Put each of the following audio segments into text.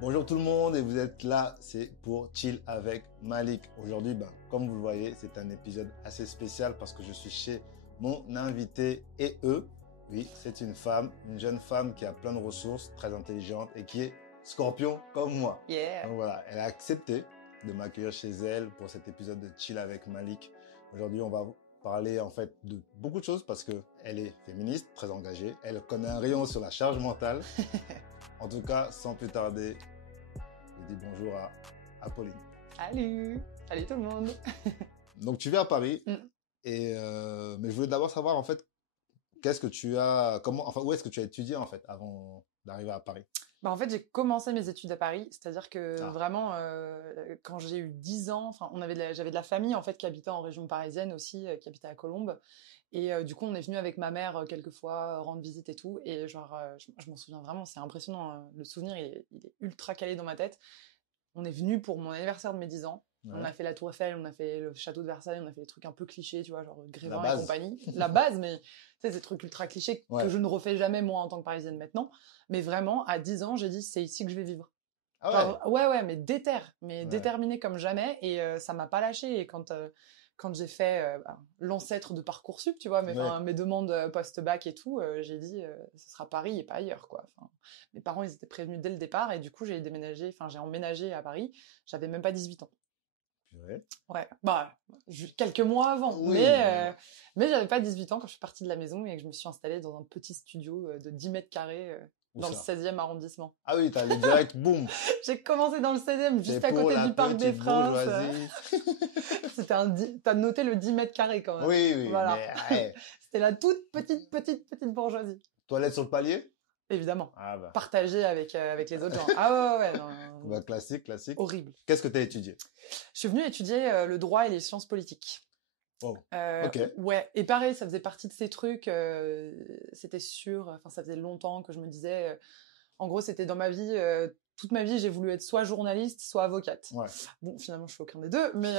Bonjour tout le monde et vous êtes là, c'est pour Chill avec Malik. Aujourd'hui, comme vous le voyez, c'est un épisode assez spécial parce que je suis chez mon invité et oui, c'est une femme, une jeune femme qui a plein de ressources, très intelligente et qui est scorpion comme moi. Yeah. Donc voilà, elle a accepté de m'accueillir chez elle pour cet épisode de Chill avec Malik. Aujourd'hui, on va parler en fait de beaucoup de choses parce que elle est féministe, très engagée, elle connaît un rayon sur la charge mentale. En tout cas, sans plus tarder, je dis bonjour à Pauline. Salut. Salut tout le monde. Donc, tu vis à Paris, mais je voulais d'abord savoir, en fait, qu'est-ce que tu as, où est-ce que tu as étudié, en fait, avant d'arriver à Paris? En fait, j'ai commencé mes études à Paris, c'est-à-dire que Ah. vraiment, quand j'ai eu 10 ans, j'avais de la famille, en fait, qui habitait en région parisienne aussi, qui habitait à Colombes. Et du coup, on est venu avec ma mère quelques fois rendre visite et tout. Et genre, je m'en souviens vraiment, c'est impressionnant. Le souvenir, il est ultra calé dans ma tête. On est venu pour mon anniversaire de mes 10 ans. Ouais. On a fait la Tour Eiffel, on a fait le château de Versailles, on a fait des trucs un peu clichés, tu vois, genre Grévin La et base. compagnie. La base, mais tu sais, ces trucs ultra clichés Ouais. que je ne refais jamais, moi, en tant que Parisienne maintenant. Mais vraiment, à 10 ans, j'ai dit, c'est ici que je vais vivre. Ah Genre, ouais, mais Ouais. déterminée comme jamais. Et ça m'a pas lâché. Et quand j'ai fait l'ancêtre de Parcoursup, tu vois, mes demandes post-bac et tout, j'ai dit, ce sera Paris et pas ailleurs, quoi. Enfin, mes parents, ils étaient prévenus dès le départ. Et du coup, j'ai emménagé à Paris. J'avais même pas 18 ans. Ouais, quelques mois avant. Oui, mais j'avais pas 18 ans quand je suis partie de la maison et que je me suis installée dans un petit studio de 10 mètres carrés dans le 16e arrondissement. Ah oui, t'as allé direct, boum. J'ai commencé dans le 16e, juste à côté du Parc des Princes. T'as noté le 10 mètres carrés quand même. Oui, voilà. Mais, ouais. C'était la toute petite bourgeoisie. Toilette sur le palier? Évidemment. Ah Partagé avec les autres gens. Ah ouais, non. Classique. Horrible. Qu'est-ce que tu as étudié? Je suis venue étudier le droit et les sciences politiques. Oh, ok. Ouais, et pareil, ça faisait partie de ces trucs, c'était sûr, enfin ça faisait longtemps que je me disais, en gros c'était dans ma vie, toute ma vie j'ai voulu être soit journaliste, soit avocate. Ouais. Bon, finalement je fais aucun des deux, mais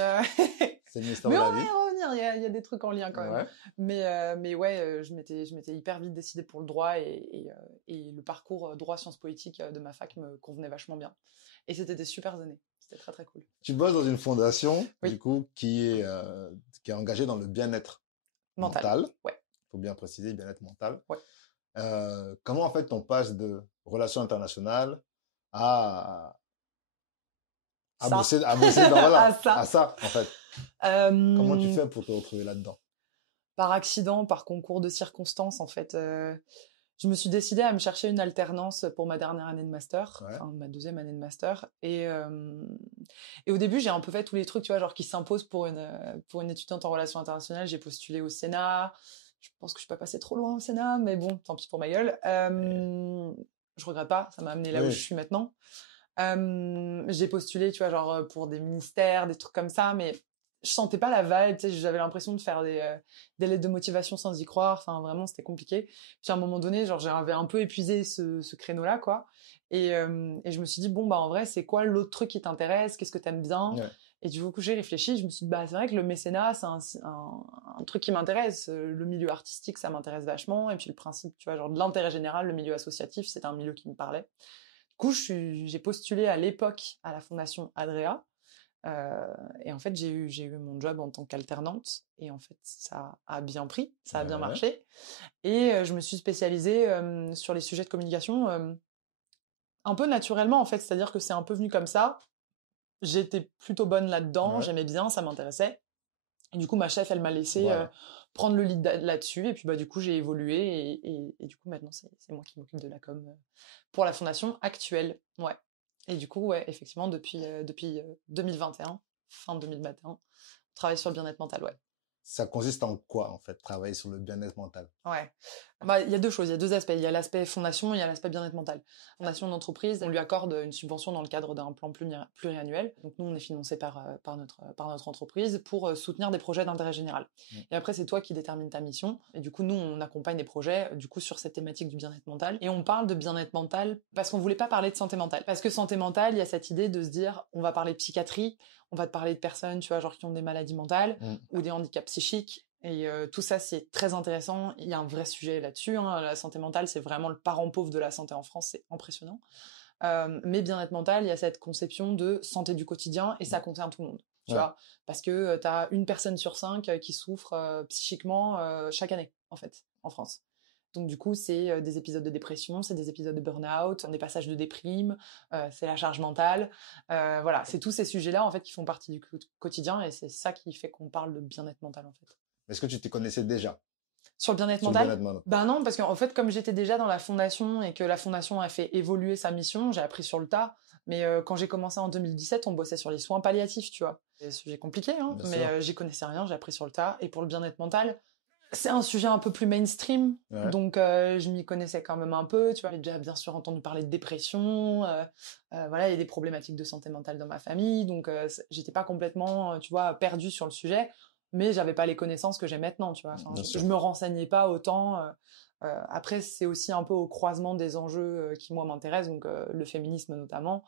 c'est une histoire de la vie. Mais on va y revenir, il y a des trucs en lien quand même. Ouais. Mais ouais, je m'étais hyper vite décidée pour le droit et le parcours droit sciences politiques de ma fac me convenait vachement bien. Et c'était des super années. C'était très très cool. Tu bosses dans une fondation, du coup, qui est engagée dans le bien-être mental. Ouais. Faut bien préciser, bien-être mental. Ouais. Comment en fait on passe de relations internationales à bosser à ça en fait. Comment tu fais pour te retrouver là-dedans? Par accident, par concours de circonstances en fait. Je me suis décidée à me chercher une alternance pour ma dernière année de master, enfin ma deuxième année de master. Et au début, j'ai un peu fait tous les trucs, tu vois, genre qui s'imposent pour une étudiante en relations internationales. J'ai postulé au Sénat. Je pense que je suis pas passée trop loin au Sénat, mais bon, tant pis pour ma gueule. Je regrette pas, ça m'a amené là où je suis maintenant. J'ai postulé, tu vois, genre pour des ministères, des trucs comme ça, mais je sentais pas la vibe, tu sais, j'avais l'impression de faire des lettres de motivation sans y croire, enfin vraiment c'était compliqué. Puis à un moment donné, genre j'avais un peu épuisé ce créneau-là, quoi. Et je me suis dit, bon, en vrai, c'est quoi l'autre truc qui t'intéresse? Qu'est-ce que t'aimes bien? Et du coup, j'ai réfléchi, je me suis dit, c'est vrai que le mécénat, c'est un truc qui m'intéresse. Le milieu artistique, ça m'intéresse vachement. Et puis le principe, tu vois, genre de l'intérêt général, le milieu associatif, c'était un milieu qui me parlait. Du coup, j'ai postulé à l'époque à la Fondation Adrea. Et en fait, j'ai eu mon job en tant qu'alternante. Et en fait, ça a bien pris, ça a bien marché. Et je me suis spécialisée sur les sujets de communication un peu naturellement, en fait. C'est-à-dire que c'est un peu venu comme ça. J'étais plutôt bonne là-dedans, j'aimais bien, ça m'intéressait. Et du coup, ma chef, elle m'a laissé prendre le lead là-dessus. Et puis, du coup, j'ai évolué. Et du coup, maintenant, c'est moi qui m'occupe de la com pour la fondation actuelle. Ouais. Et du coup, ouais, effectivement, depuis 2021, fin 2021, on travaille sur le bien-être mental, ouais. Ça consiste en quoi, en fait, travailler sur le bien-être mental? Ouais. Il y a deux choses, il y a deux aspects. Il y a l'aspect fondation et il y a l'aspect bien-être mental. Fondation d'entreprise, on lui accorde une subvention dans le cadre d'un plan pluriannuel. Donc nous, on est financé par notre entreprise pour soutenir des projets d'intérêt général. Et après, c'est toi qui détermines ta mission. Et du coup, nous, on accompagne des projets du coup sur cette thématique du bien-être mental. Et on parle de bien-être mental parce qu'on voulait pas parler de santé mentale. Parce que santé mentale, il y a cette idée de se dire, on va parler de psychiatrie, on va te parler de personnes, tu vois, genre qui ont des maladies mentales ou des handicaps psychiques. Et tout ça, c'est très intéressant. Il y a un vrai sujet là-dessus. La santé mentale, c'est vraiment le parent pauvre de la santé en France. C'est impressionnant. Mais bien-être mental, il y a cette conception de santé du quotidien et ça concerne tout le monde. Tu vois, parce que tu as une personne sur 5 qui souffre psychiquement chaque année, en fait, en France. Donc du coup, c'est des épisodes de dépression, c'est des épisodes de burn-out, des passages de déprime, c'est la charge mentale. Voilà, c'est tous ces sujets-là, en fait, qui font partie du quotidien et c'est ça qui fait qu'on parle de bien-être mental, en fait. Est-ce que tu t'y connaissais déjà? Sur le bien-être mental? Ben non, parce qu'en fait, comme j'étais déjà dans la fondation et que la fondation a fait évoluer sa mission, j'ai appris sur le tas. Mais quand j'ai commencé en 2017, on bossait sur les soins palliatifs, tu vois. C'est un sujet compliqué, hein, mais j'y connaissais rien, j'ai appris sur le tas. Et pour le bien-être mental, c'est un sujet un peu plus mainstream, donc je m'y connaissais quand même un peu, tu vois. J'ai déjà bien sûr entendu parler de dépression, voilà, il y a des problématiques de santé mentale dans ma famille, donc j'étais pas complètement, tu vois, perdue sur le sujet, mais j'avais pas les connaissances que j'ai maintenant, tu vois. Enfin, je me renseignais pas autant. Après, c'est aussi un peu au croisement des enjeux qui, moi, m'intéressent, donc le féminisme notamment,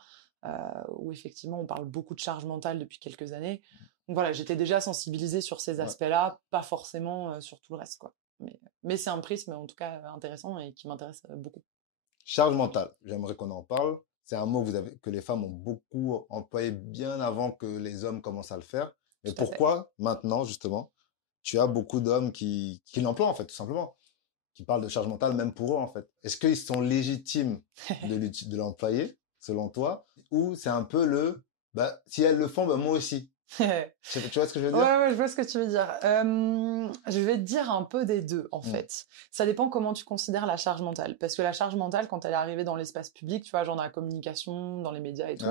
où effectivement, on parle beaucoup de charge mentale depuis quelques années. Donc voilà, j'étais déjà sensibilisée sur ces aspects-là, pas forcément sur tout le reste, quoi. Mais c'est un prisme, en tout cas, intéressant et qui m'intéresse beaucoup. Charge mentale, j'aimerais qu'on en parle. C'est un mot que les femmes ont beaucoup employé bien avant que les hommes commencent à le faire. Mais pourquoi maintenant, justement, tu as beaucoup d'hommes qui l'emploient, en fait, tout simplement, qui parlent de charge mentale, même pour eux, en fait. Est-ce qu'ils sont légitimes de l'employer, selon toi, ou c'est un peu si elles le font, moi aussi. Tu vois ce que je veux dire? Ouais, je vois ce que tu veux dire. Je vais te dire un peu des deux, en fait. Ça dépend comment tu considères la charge mentale. Parce que la charge mentale, quand elle est arrivée dans l'espace public, tu vois, genre dans la communication, dans les médias et tout,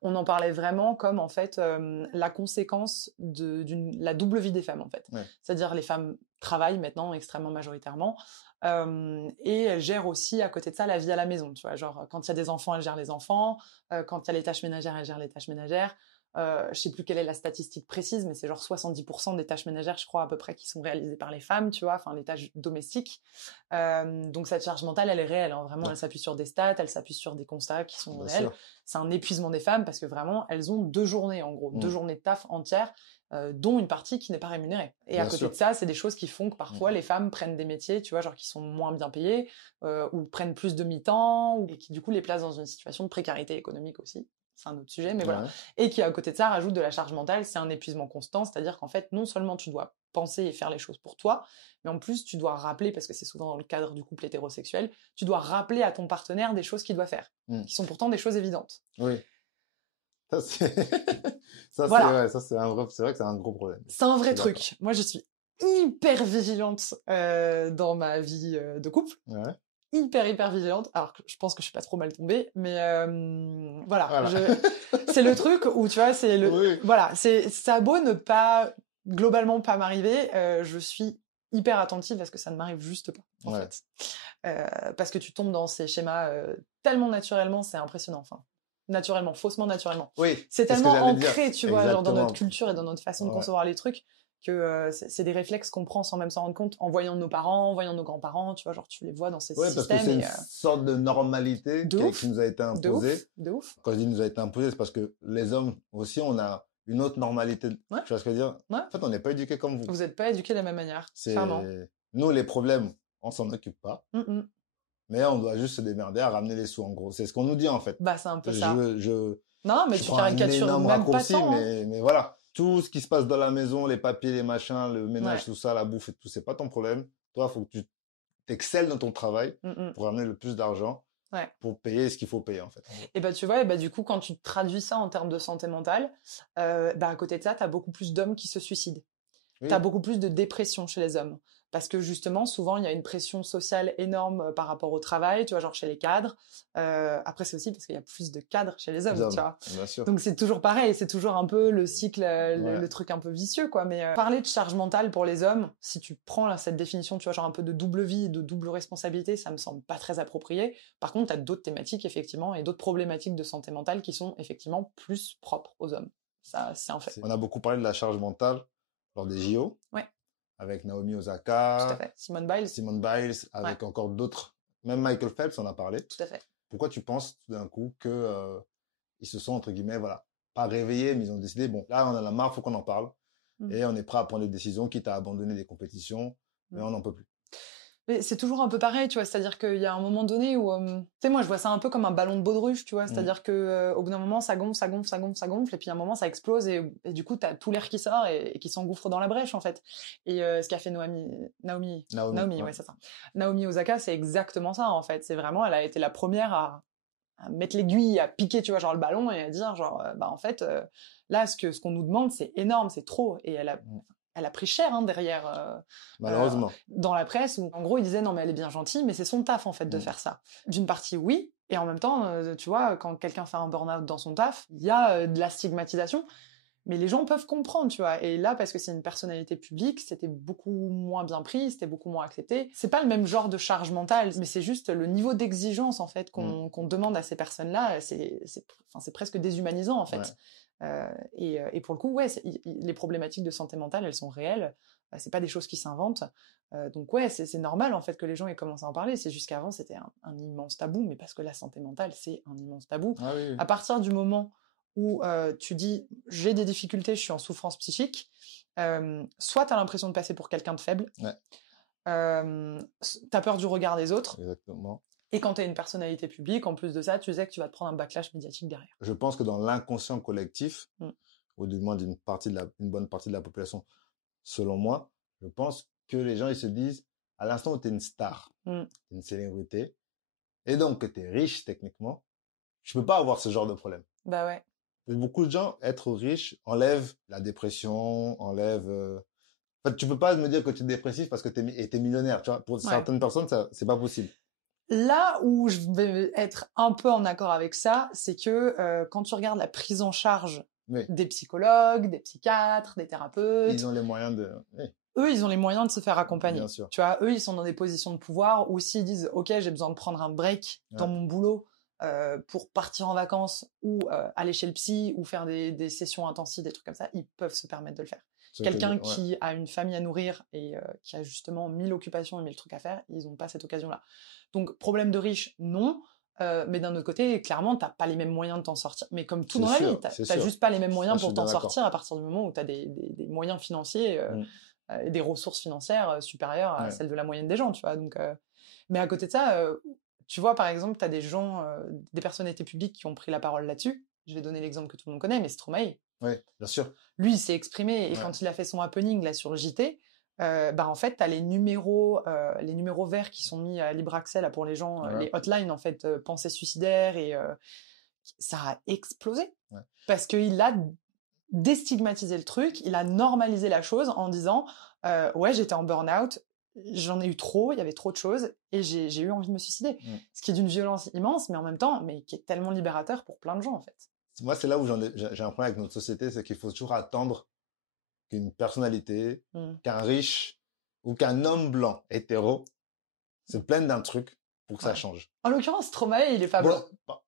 on en parlait vraiment comme, en fait, la conséquence de la double vie des femmes, en fait. C'est-à-dire les femmes travaillent maintenant extrêmement majoritairement, et elles gèrent aussi à côté de ça la vie à la maison, tu vois. Genre, quand il y a des enfants, elles gèrent les enfants. Quand il y a les tâches ménagères, elles gèrent les tâches ménagères. Je sais plus quelle est la statistique précise, mais c'est genre 70% des tâches ménagères, je crois, à peu près, qui sont réalisées par les femmes, tu vois, enfin, les tâches domestiques. Donc, cette charge mentale, elle est réelle, hein, vraiment, elle s'appuie sur des stats, elle s'appuie sur des constats qui sont réels. C'est un épuisement des femmes parce que vraiment, elles ont 2 journées, en gros, 2 journées de taf entières, dont une partie qui n'est pas rémunérée. Et à côté de ça, c'est des choses qui font que parfois, les femmes prennent des métiers, tu vois, genre qui sont moins bien payés, ou prennent plus de mi-temps, et qui, du coup, les placent dans une situation de précarité économique aussi. C'est un autre sujet, mais voilà. Et qui, à côté de ça, rajoute de la charge mentale, c'est un épuisement constant, c'est-à-dire qu'en fait, non seulement tu dois penser et faire les choses pour toi, mais en plus, tu dois rappeler, parce que c'est souvent dans le cadre du couple hétérosexuel, tu dois rappeler à ton partenaire des choses qu'il doit faire, qui sont pourtant des choses évidentes. Oui. Ça, c'est vrai que c'est un gros problème. C'est un vrai truc. Moi, je suis hyper vigilante dans ma vie de couple. Hyper vigilante. Alors, je pense que je suis pas trop mal tombée, mais voilà. C'est le truc où, tu vois, c'est le... Voilà, ça a beau ne pas, globalement, pas m'arriver, je suis hyper attentive à ce que ça ne m'arrive juste pas, en fait. Parce que tu tombes dans ces schémas tellement naturellement, c'est impressionnant, enfin. Naturellement, faussement naturellement. C'est tellement ancré, tu vois, genre dans notre culture et dans notre façon de concevoir les trucs, que c'est des réflexes qu'on prend sans même s'en rendre compte en voyant nos parents, en voyant nos grands-parents, tu vois, genre tu les vois dans ces systèmes. Parce que c'est une sorte de normalité qui nous a été imposée. De ouf. Quand je dis nous a été imposée, c'est parce que les hommes aussi, on a une autre normalité. Tu vois ce que je veux dire? En fait, on n'est pas éduqués comme vous. Vous n'êtes pas éduqués de la même manière, clairement. Nous, les problèmes, on s'en occupe pas. Mais on doit juste se démerder à ramener les sous, en gros. C'est ce qu'on nous dit, en fait. Bah, c'est un peu ça. Non, mais tu caricatures même raccourci, pas tant, mais voilà. Tout ce qui se passe dans la maison, les papiers, les machins, le ménage, tout ça, la bouffe et tout, c'est pas ton problème. Toi, il faut que tu t'excelles dans ton travail pour amener le plus d'argent pour payer ce qu'il faut payer, en fait. Et bah, tu vois, du coup, quand tu traduis ça en termes de santé mentale, à côté de ça, t'as beaucoup plus d'hommes qui se suicident. T'as beaucoup plus de dépression chez les hommes. Parce que justement, souvent, il y a une pression sociale énorme par rapport au travail, tu vois, genre chez les cadres. Après, c'est aussi parce qu'il y a plus de cadres chez les hommes, tu vois. Bien sûr. Donc, c'est toujours pareil, c'est toujours un peu le cycle, le truc un peu vicieux, quoi. Mais parler de charge mentale pour les hommes, si tu prends cette définition, tu vois, genre un peu de double vie, de double responsabilité, ça me semble pas très approprié. Par contre, t'as d'autres thématiques, effectivement, et d'autres problématiques de santé mentale qui sont effectivement plus propres aux hommes. Ça, c'est un fait. On a beaucoup parlé de la charge mentale lors des JO. Avec Naomi Osaka. Tout à fait. Simone Biles, avec encore d'autres. Même Michael Phelps en a parlé. Tout à fait. Pourquoi tu penses tout d'un coup que ils se sont, entre guillemets, voilà, pas réveillés, mais ils ont décidé, bon, là, on en a marre, faut qu'on en parle. Et on est prêt à prendre des décisions, quitte à abandonner des compétitions, mais on n'en peut plus. Mais c'est toujours un peu pareil, tu vois. C'est-à-dire qu'il y a un moment donné où, tu sais, moi, je vois ça un peu comme un ballon de baudruche, tu vois. C'est-à-dire que au bout d'un moment, ça gonfle, ça gonfle, ça gonfle, ça gonfle, et puis à un moment, ça explose, et du coup, t'as tout l'air qui sort et qui s'engouffre dans la brèche, en fait. Et ce qu'a fait Naomi, ouais, c'est ça. Naomi Osaka, c'est exactement ça, en fait. C'est vraiment, elle a été la première à mettre l'aiguille, à piquer, tu vois, genre le ballon, et à dire, genre, en fait, là, ce qu'on nous demande, c'est énorme, c'est trop. Et elle a pris cher, hein, derrière, Malheureusement. dans la presse, où en gros ils disaient non mais elle est bien gentille, mais c'est son taf en fait de faire ça. D'une partie oui, et en même temps, tu vois, quand quelqu'un fait un burn-out dans son taf, il y a de la stigmatisation, mais les gens peuvent comprendre, tu vois. Et là, parce que c'est une personnalité publique, c'était beaucoup moins bien pris, c'était beaucoup moins accepté. C'est pas le même genre de charge mentale, mais c'est juste le niveau d'exigence en fait qu'on demande à ces personnes-là, c'est presque déshumanisant en fait. Et pour le coup, ouais, les problématiques de santé mentale, elles sont réelles. C'est pas des choses qui s'inventent. Donc ouais, c'est normal en fait que les gens aient commencé à en parler. C'est juste qu'avant c'était un immense tabou, mais parce que la santé mentale c'est un immense tabou. Ah, oui. À partir du moment où tu dis j'ai des difficultés, je suis en souffrance psychique, soit t'as l'impression de passer pour quelqu'un de faible, t'as peur du regard des autres. Exactement. Et quand t'es une personnalité publique, en plus de ça, tu sais que tu vas te prendre un backlash médiatique derrière. Je pense que dans l'inconscient collectif, ou du moins une bonne partie de la population, selon moi, je pense que les gens ils se disent, à l'instant où tu es une star, une célébrité, et donc que tu es riche techniquement, je peux pas avoir ce genre de problème. Bah ouais. Pour beaucoup de gens, être riche enlève la dépression, enlève... En fait, tu peux pas me dire que tu es dépressif parce que tu es millionnaire. Tu vois, pour certaines personnes, c'est pas possible. Là où je vais être un peu en accord avec ça, c'est que quand tu regardes la prise en charge des psychologues, des psychiatres, des thérapeutes... Ils ont les moyens de... Eux, ils ont les moyens de se faire accompagner. Bien sûr. Tu vois, eux, ils sont dans des positions de pouvoir où s'ils disent « Ok, j'ai besoin de prendre un break dans mon boulot pour partir en vacances ou aller chez le psy ou faire des sessions intensives, des trucs comme ça », ils peuvent se permettre de le faire. Quelqu'un qui a une famille à nourrir et qui a justement 1000 occupations et 1000 trucs à faire, ils n'ont pas cette occasion-là. Donc, problème de riche, non. Mais d'un autre côté, clairement, t'as pas les mêmes moyens de t'en sortir. Mais comme tout dans la vie, t'as juste pas les mêmes moyens pour t'en sortir à partir du moment où t'as des moyens financiers et des ressources financières supérieures à celles de la moyenne des gens, tu vois. Donc, mais à côté de ça, tu vois, par exemple, t'as des gens, des personnalités publiques qui ont pris la parole là-dessus. Je vais donner l'exemple que tout le monde connaît, mais Stromae. Oui, bien sûr. Lui, il s'est exprimé, et quand il a fait son happening là sur le JT, en fait, t'as les numéros verts qui sont mis à libre accès là pour les gens, les hotlines en fait, pensées suicidaires, et ça a explosé parce qu'il a déstigmatisé le truc, il a normalisé la chose en disant ouais, j'étais en burn-out, j'en ai eu trop, il y avait trop de choses et j'ai eu envie de me suicider. Ce qui est d'une violence immense, mais en même temps, mais qui est tellement libérateur pour plein de gens en fait. Moi, c'est là où j'ai un problème avec notre société, c'est qu'il faut toujours attendre qu'une personnalité, qu'un riche ou qu'un homme blanc hétéro se plaigne d'un truc pour que ça change. En l'occurrence, Stromae, il est pas blanc.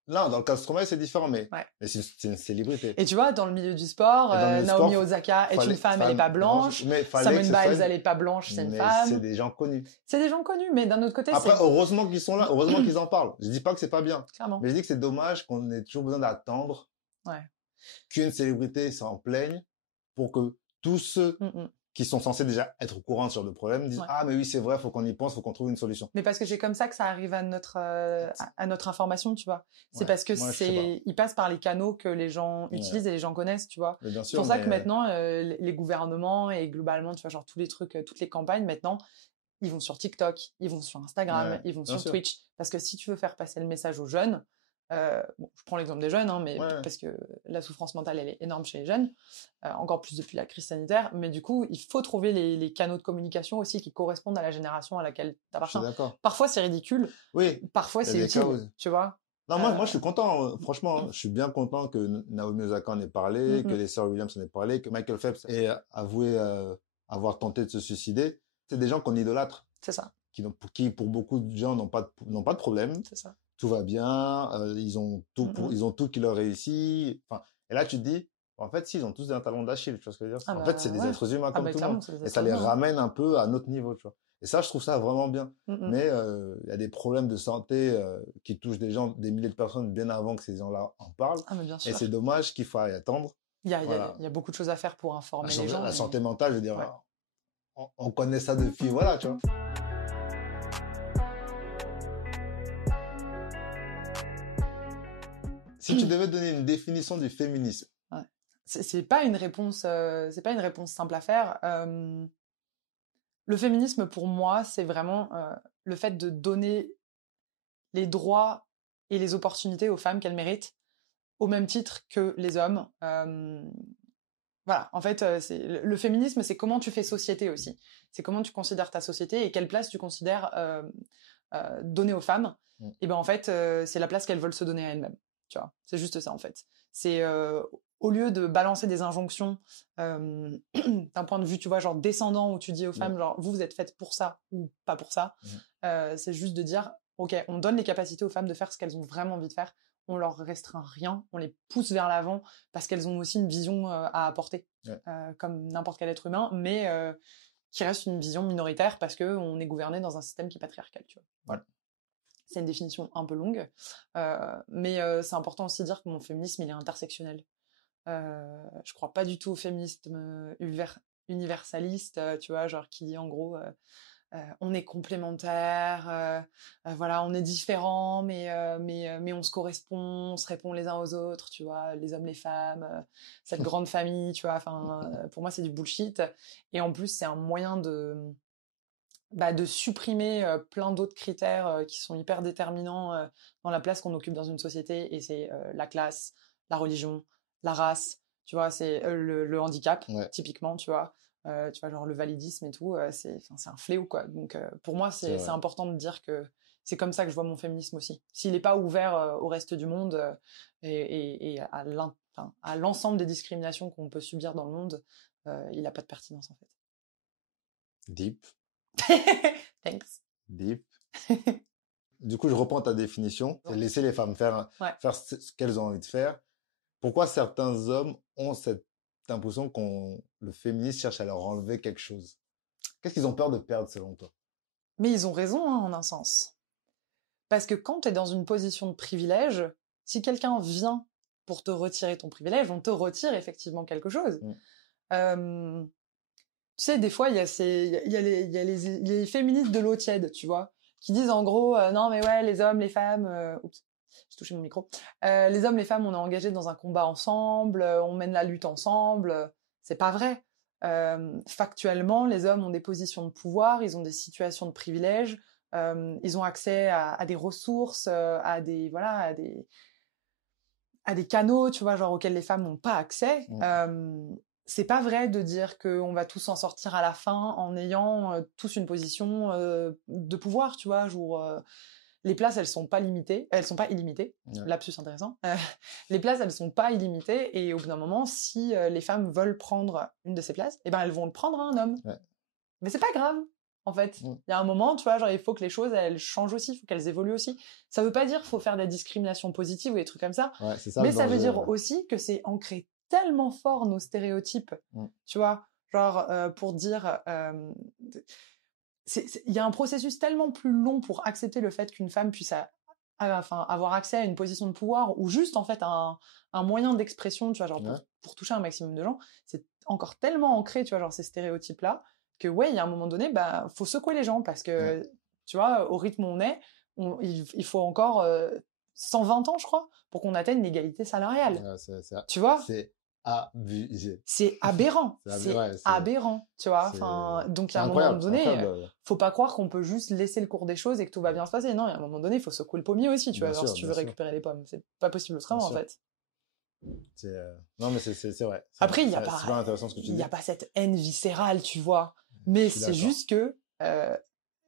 Non, dans le cas de Stromae, c'est différent, mais c'est une célébrité. Et tu vois, dans le milieu du sport, Naomi Osaka est une femme, elle est pas blanche. Simone Biles, elle est pas blanche, c'est une femme. C'est des gens connus. C'est des gens connus, mais d'un autre côté, après, heureusement qu'ils sont là, heureusement qu'ils en parlent. Je dis pas que c'est pas bien. Clairement. Mais je dis que c'est dommage qu'on ait toujours besoin d'attendre qu'une célébrité s'en plaigne pour que tous ceux qui sont censés déjà être au courant sur le problème disent ah mais oui c'est vrai, faut qu'on y pense, faut qu'on trouve une solution. Mais parce que c'est comme ça que ça arrive à notre information, tu vois. C'est parce que il passe par les canaux que les gens utilisent et les gens connaissent, tu vois. C'est pour ça que maintenant les gouvernements et globalement, tu vois, genre tous les trucs, toutes les campagnes maintenant, ils vont sur TikTok, ils vont sur Instagram, ils vont sur Twitch, parce que si tu veux faire passer le message aux jeunes, je prends l'exemple des jeunes, hein, mais parce que la souffrance mentale elle est énorme chez les jeunes, encore plus depuis la crise sanitaire, mais du coup il faut trouver les canaux de communication aussi qui correspondent à la génération à laquelle t'appartiens. Parfois c'est ridicule, parfois c'est utile, tu vois. Non, moi je suis content, franchement, je suis bien content que Naomi Osaka en ait parlé, que les sœurs Williams en aient parlé, que Michael Phelps ait avoué avoir tenté de se suicider. C'est des gens qu'on idolâtre. C'est ça. Qui pour beaucoup de gens n'ont pas de problème. C'est ça. Tout va bien, ils ont tout qui leur réussit. Enfin, et là tu te dis, en fait, si ils ont tous un talon d'Achille, tu vois ce que je veux dire. En fait, c'est des êtres humains comme tout le monde, et ça les ramène un peu à notre niveau, tu vois. Et ça, je trouve ça vraiment bien. Mais il y a des problèmes de santé qui touchent des milliers de personnes bien avant que ces gens-là en parlent. Bien sûr. Et c'est dommage qu'il faille attendre. Il y a beaucoup de choses à faire pour informer les gens. La santé mentale, je veux dire, on connaît ça depuis, voilà, tu vois. Si tu devais donner une définition du féminisme. Ouais. C'est pas une réponse simple à faire. Le féminisme, pour moi, c'est vraiment le fait de donner les droits et les opportunités aux femmes qu'elles méritent, au même titre que les hommes. Voilà, en fait, le féminisme, c'est comment tu fais société aussi. C'est comment tu considères ta société et quelle place tu considères donner aux femmes. Et ben en fait, c'est la place qu'elles veulent se donner à elles-mêmes. Tu vois, c'est juste ça en fait. C'est au lieu de balancer des injonctions d'un point de vue, tu vois, genre descendant, où tu dis aux femmes, genre vous êtes faites pour ça ou pas pour ça. C'est juste de dire, ok, on donne les capacités aux femmes de faire ce qu'elles ont vraiment envie de faire. On leur restreint rien, on les pousse vers l'avant parce qu'elles ont aussi une vision à apporter, comme n'importe quel être humain, mais qui reste une vision minoritaire parce que on est gouverné dans un système qui est patriarcal, tu vois. Voilà. C'est une définition un peu longue, mais c'est important aussi de dire que mon féminisme, il est intersectionnel. Je crois pas du tout au féminisme universaliste, tu vois, genre qui dit en gros on est complémentaires, voilà, on est différents, mais on se correspond, on se répond les uns aux autres, tu vois, les hommes, les femmes, cette grande famille, tu vois. Enfin, pour moi, c'est du bullshit. Et en plus, c'est un moyen de supprimer plein d'autres critères qui sont hyper déterminants dans la place qu'on occupe dans une société. Et c'est la classe, la religion, la race, tu vois, c'est le handicap, typiquement, tu vois, genre le validisme et tout, c'est un fléau, quoi. Donc, pour moi, c'est important de dire que c'est comme ça que je vois mon féminisme aussi. S'il n'est pas ouvert au reste du monde et à l'ensemble des discriminations qu'on peut subir dans le monde, il n'a pas de pertinence, en fait. Deep. Thanks. Deep. Du coup, je reprends ta définition. C'est laisser les femmes faire ce qu'elles ont envie de faire. Pourquoi certains hommes ont cette impression le féminisme cherche à leur enlever quelque chose? Qu'est-ce qu'ils ont peur de perdre, selon toi? Mais ils ont raison, hein, en un sens. Parce que quand tu es dans une position de privilège, si quelqu'un vient pour te retirer ton privilège, on te retire effectivement quelque chose. Tu sais, des fois, il y a les féministes de l'eau tiède, tu vois, qui disent en gros, non mais ouais, les hommes, les femmes... Oups, j'ai touché mon micro. Les hommes, les femmes, on est engagés dans un combat ensemble, on mène la lutte ensemble. C'est pas vrai. Factuellement, les hommes ont des positions de pouvoir, ils ont des situations de privilège, ils ont accès à des ressources, à des canaux, tu vois, genre auxquels les femmes n'ont pas accès. C'est pas vrai de dire qu'on va tous s'en sortir à la fin en ayant tous une position de pouvoir, tu vois, genre les places, elles sont pas limitées, elles sont pas illimitées. Lapsus intéressant. Les places, elles sont pas illimitées et au bout d'un moment, si les femmes veulent prendre une de ces places, eh ben elles vont le prendre à un homme. Mais c'est pas grave. En fait, il y a un moment, tu vois, genre il faut que les choses elles changent aussi, il faut qu'elles évoluent aussi. Ça veut pas dire qu'il faut faire des discriminations positives ou des trucs comme ça, mais ça veut dire aussi que c'est ancré tellement fort nos stéréotypes, tu vois, genre pour dire il y a un processus tellement plus long pour accepter le fait qu'une femme puisse avoir accès à une position de pouvoir ou juste en fait un moyen d'expression, tu vois, genre pour toucher un maximum de gens. C'est encore tellement ancré, tu vois, genre ces stéréotypes là, que il y a un moment donné, faut secouer les gens parce que tu vois, au rythme où on est, il faut encore 120 ans, je crois, pour qu'on atteigne l'égalité salariale. Tu vois, c'est abusé. C'est aberrant. C'est aberrant, tu vois. Enfin, donc, à un moment donné, faut pas croire qu'on peut juste laisser le cours des choses et que tout va bien se passer. Non, à un moment donné, il faut secouer le pommier aussi, tu vois, si tu veux récupérer les pommes. C'est pas possible autrement, en fait. Non, mais c'est vrai. Après, il y a pas cette haine viscérale, tu vois. Mais c'est juste que,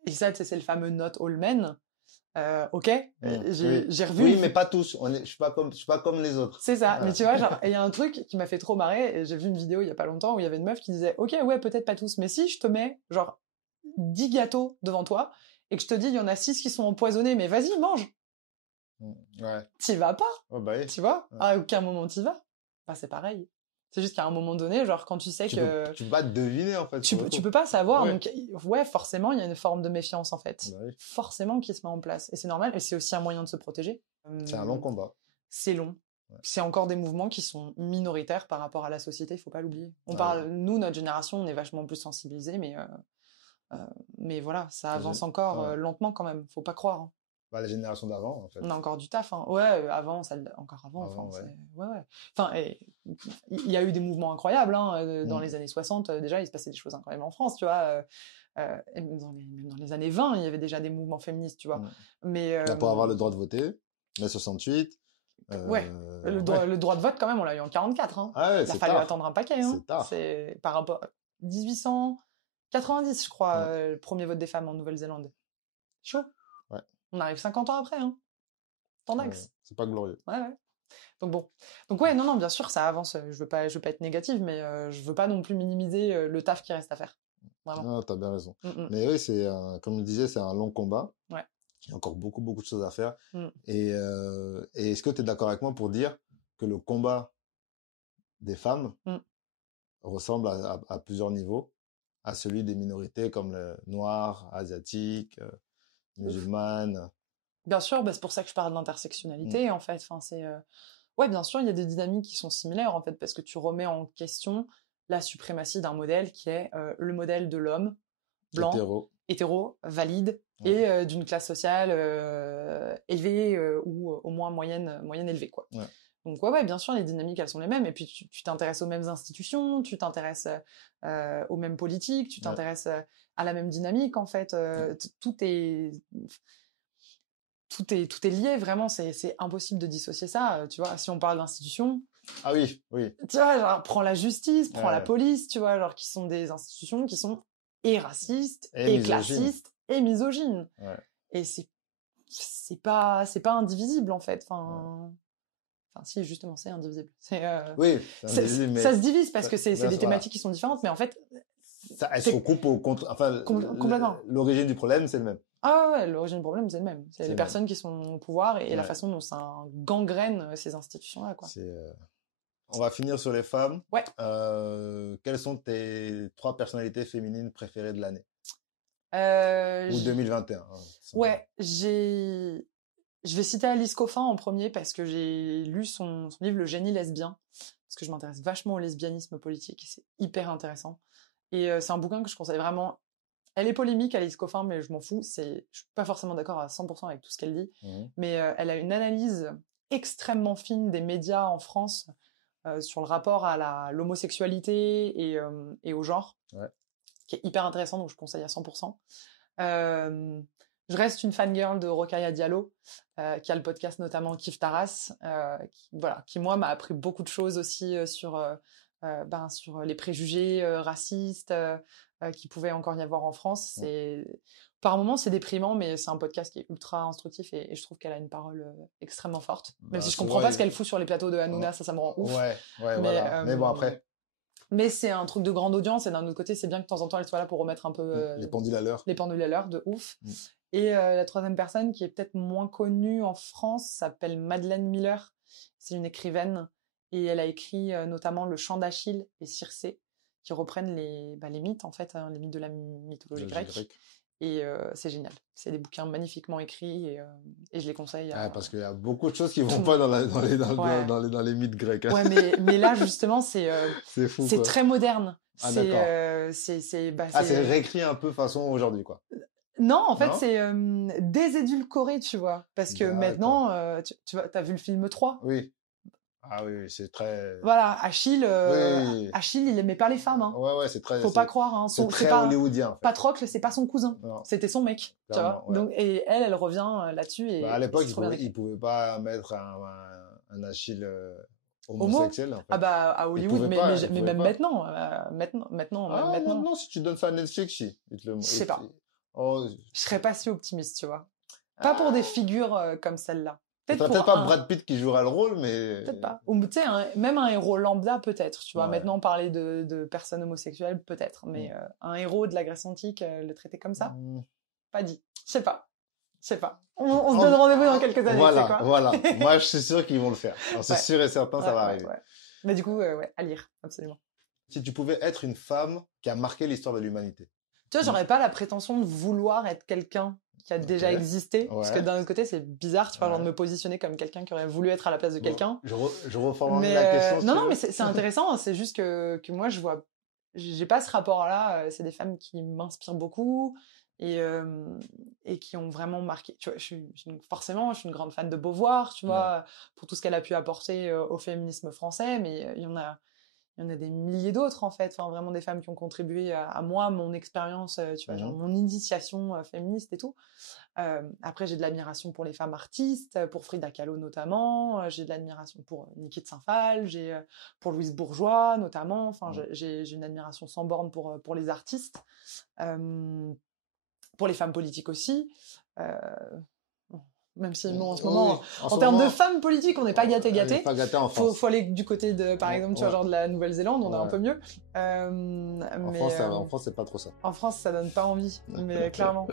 et ça, c'est le fameux not all men. Ok, j'ai revu. Oui, mais pas tous. Je suis pas comme les autres. C'est ça. Mais tu vois, genre, il y a un truc qui m'a fait trop marrer. Et j'ai vu une vidéo il y a pas longtemps où il y avait une meuf qui disait, ok, ouais, peut-être pas tous, mais si je te mets genre 10 gâteaux devant toi et que je te dis, il y en a 6 qui sont empoisonnés, mais vas-y, mange. T'y vas pas. Tu vois, à aucun moment t'y vas. C'est pareil. C'est juste qu'à un moment donné, genre quand tu sais que... Tu peux pas deviner, en fait. Tu peux pas savoir. Donc, forcément, il y a une forme de méfiance, en fait. Forcément qui se met en place. Et c'est normal. Et c'est aussi un moyen de se protéger. C'est un long combat. C'est long. C'est encore des mouvements qui sont minoritaires par rapport à la société, il faut pas l'oublier. Nous, notre génération, on est vachement plus sensibilisés, mais voilà, ça avance encore lentement quand même. Faut pas croire. pas les générations d'avant, en fait. On a encore du taf, hein. Ouais, encore avant, Avant, enfin, ouais. ouais. Enfin, il y a eu des mouvements incroyables, hein, dans Mm. les années 60, déjà, il se passait des choses incroyables en France, tu vois. Et même dans les années 20, il y avait déjà des mouvements féministes, tu vois. Mm. Mais, Là, pour avoir le droit de voter, mai 68. ouais, le droit de vote, quand même, on l'a eu en 44, hein. Ah ouais, Il a fallu attendre un paquet, hein. C'est tard. C'est par rapport à 1890, je crois, Ouais. le premier vote des femmes en Nouvelle-Zélande. Chaud. Ouais. On arrive 50 ans après, hein. Tendax. C'est pas glorieux. Ouais. Donc bon. Donc ouais, non, bien sûr, ça avance. Je veux pas être négative, mais je veux pas non plus minimiser le taf qui reste à faire. Vraiment. Non, t'as bien raison. Mm. Mais oui, comme je disais, c'est un long combat. Ouais. Il y a encore beaucoup, beaucoup de choses à faire. Mm. Et est-ce que tu es d'accord avec moi pour dire que le combat des femmes ressemble à plusieurs niveaux à celui des minorités comme le noir, asiatique, musulmane? Bien sûr, c'est pour ça que je parle de l'intersectionnalité, en fait. Enfin, ouais, bien sûr, il y a des dynamiques qui sont similaires, en fait, parce que tu remets en question la suprématie d'un modèle qui est le modèle de l'homme blanc, hétéro, valide, et d'une classe sociale élevée ou au moins moyenne élevée, quoi. Ouais. Donc ouais, bien sûr, les dynamiques, elles sont les mêmes. Et puis, tu t'intéresses aux mêmes institutions, tu t'intéresses aux mêmes politiques, tu t'intéresses à la même dynamique, en fait. Tout est lié, vraiment. C'est impossible de dissocier ça. Tu vois, si on parle d'institutions... Ah oui. Tu vois, genre, prends la justice, prends la police, tu vois, genre, qui sont des institutions qui sont et racistes, et classistes, et misogynes. Ouais. Et c'est pas indivisible, en fait. Enfin, si, justement, c'est indivisible. Oui, c'est indivisible, mais... Ça se divise parce que c'est des thématiques qui sont différentes, mais en fait... Elles se recoupent complètement. L'origine du problème, c'est le même. Ah ouais, l'origine du problème, c'est le même. C'est les personnes qui sont au pouvoir et la façon dont ça gangrène ces institutions-là, quoi. On va finir sur les femmes. Ouais. Quelles sont tes 3 personnalités féminines préférées de l'année? Ou 2021. Hein, ouais, je vais citer Alice Coffin en premier parce que j'ai lu son livre Le génie lesbien, parce que je m'intéresse vachement au lesbianisme politique et c'est hyper intéressant. Et c'est un bouquin que je conseille vraiment. Elle est polémique, Alice Coffin, mais je m'en fous. Je suis pas forcément d'accord à 100% avec tout ce qu'elle dit, mais elle a une analyse extrêmement fine des médias en France sur le rapport à l'homosexualité et au genre, qui est hyper intéressant, donc je conseille à 100%. Je reste une fangirl de Rokhaya Diallo, qui a le podcast notamment Kif Taras, qui moi m'a appris beaucoup de choses aussi sur les préjugés racistes qui pouvait encore y avoir en France. Par moments, c'est déprimant, mais c'est un podcast qui est ultra instructif et je trouve qu'elle a une parole extrêmement forte. Même si je comprends pas ce qu'elle fout sur les plateaux de Hanouna, ça me rend ouf. Ouais, voilà. Mais bon, après... Mais c'est un truc de grande audience et d'un autre côté, c'est bien que de temps en temps, elle soit là pour remettre un peu... les pendules à l'heure. Les pendules à l'heure, de ouf. Et la troisième personne, qui est peut-être moins connue en France, s'appelle Madeleine Miller. C'est une écrivaine et elle a écrit notamment Le Chant d'Achille et Circé, qui reprennent les mythes, en fait, les mythes de la mythologie grecque. Et c'est génial. C'est des bouquins magnifiquement écrits et je les conseille. Parce qu'il y a beaucoup de choses qui vont pas dans les mythes grecs. Hein. Ouais, mais là, justement, c'est fou. C'est très moderne. Ah, d'accord. C'est réécrit un peu façon aujourd'hui, quoi. Non, en fait, c'est désédulcoré, tu vois. Parce que maintenant, tu vois, t'as vu le film 3 ? Oui. Ah oui, c'est très... Voilà, Achille, Achille, il aimait pas les femmes. Hein. Ouais, c'est très... Faut pas croire. Hein. C'est très hollywoodien. En fait. Patrocle, c'est pas son cousin. Non. C'était son mec, tu vois. Ouais. Donc, et elle revient là-dessus. Et, à l'époque, il pouvait pas mettre un Achille homosexuel. En fait. Ah bah, à Hollywood, mais même maintenant. Maintenant, si tu donnes ça à Netflix, je sais pas. Je serais pas si optimiste, tu vois. Pas pour des figures comme celle-là. Peut-être pas Brad Pitt qui jouera le rôle, mais... Peut-être pas. Ou tu sais, même un héros lambda, peut-être. Tu vois, maintenant, parler de personnes homosexuelles, peut-être. Mais un héros de la Grèce antique, le traiter comme ça, pas dit. Je sais pas. On se donne rendez-vous dans quelques années, Voilà. Moi, je suis sûr qu'ils vont le faire. Alors, c'est sûr et certain, ça va arriver. Ouais. Mais du coup, à lire, absolument. Si tu pouvais être une femme qui a marqué l'histoire de l'humanité. Tu vois, j'aurais pas la prétention de vouloir être quelqu'un qui a déjà existé, parce que d'un autre côté c'est bizarre, tu vois, genre de me positionner comme quelqu'un qui aurait voulu être à la place de quelqu'un. Je reformule la question. Non, mais c'est intéressant, c'est juste que moi j'ai pas ce rapport-là, c'est des femmes qui m'inspirent beaucoup, et qui ont vraiment marqué. Tu vois, forcément, je suis une grande fan de Beauvoir, tu vois, pour tout ce qu'elle a pu apporter au féminisme français, mais il y en a des milliers d'autres, en fait. Enfin, vraiment des femmes qui ont contribué à moi, mon expérience, tu vois, genre mon initiation féministe et tout. Après, j'ai de l'admiration pour les femmes artistes, pour Frida Kahlo notamment. J'ai de l'admiration pour Niki de Saint-Phal, pour Louise Bourgeois notamment. Enfin, j'ai une admiration sans borne pour les artistes. Pour les femmes politiques aussi. Même si nous, en ce moment, en termes de femmes politiques, on n'est pas gâtés. Pas gâtés en France. Faut aller du côté de, par exemple, tu vois, genre de la Nouvelle-Zélande, on est un peu mieux. En France, c'est pas trop ça. En France, ça donne pas envie, mais clairement.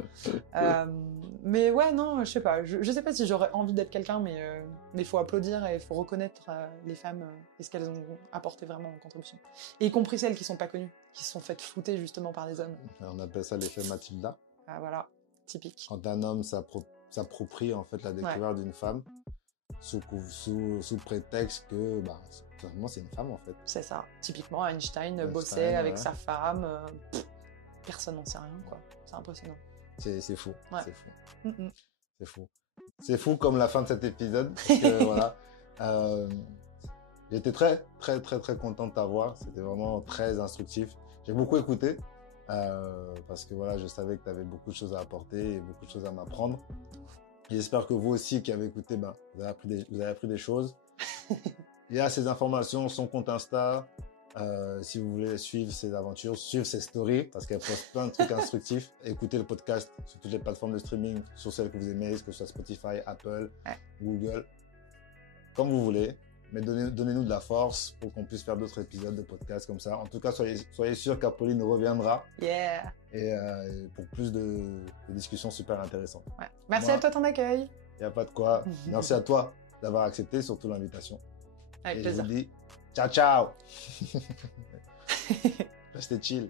Mais ouais, non, je sais pas. Je sais pas si j'aurais envie d'être quelqu'un, mais faut applaudir et faut reconnaître les femmes et ce qu'elles ont apporté vraiment en contribution. Et y compris celles qui sont pas connues, qui se sont faites flouter justement par des hommes. On appelle ça l'effet Mathilda. Ah, voilà, typique. Quand un homme s'approprie en fait la découverte d'une femme sous prétexte que finalement c'est une femme en fait. C'est ça. Typiquement Einstein bossait avec sa femme. Personne n'en sait rien quoi. C'est impressionnant. C'est fou. Ouais. C'est fou. C'est fou. C'est fou comme la fin de cet épisode. Parce que, voilà. J'étais très très très très content de t'avoir. C'était vraiment très instructif. J'ai beaucoup écouté. Parce que voilà, je savais que tu avais beaucoup de choses à apporter et beaucoup de choses à m'apprendre. J'espère que vous aussi qui avez écouté, vous avez appris des choses. Il y a ces informations, son compte Insta, si vous voulez suivre ses aventures, suivre ses stories, parce qu'elle poste plein de trucs instructifs. Écoutez le podcast sur toutes les plateformes de streaming, sur celles que vous aimez, que ce soit Spotify, Apple, Google, comme vous voulez. Mais donnez-nous de la force pour qu'on puisse faire d'autres épisodes de podcast comme ça. En tout cas, soyez sûrs qu'Apolline reviendra. Yeah. Et pour plus de discussions super intéressantes. Ouais. Merci à toi ton accueil. Il n'y a pas de quoi. Merci à toi d'avoir accepté, surtout l'invitation. Avec plaisir. Je vous dis ciao, ciao. Restez chill.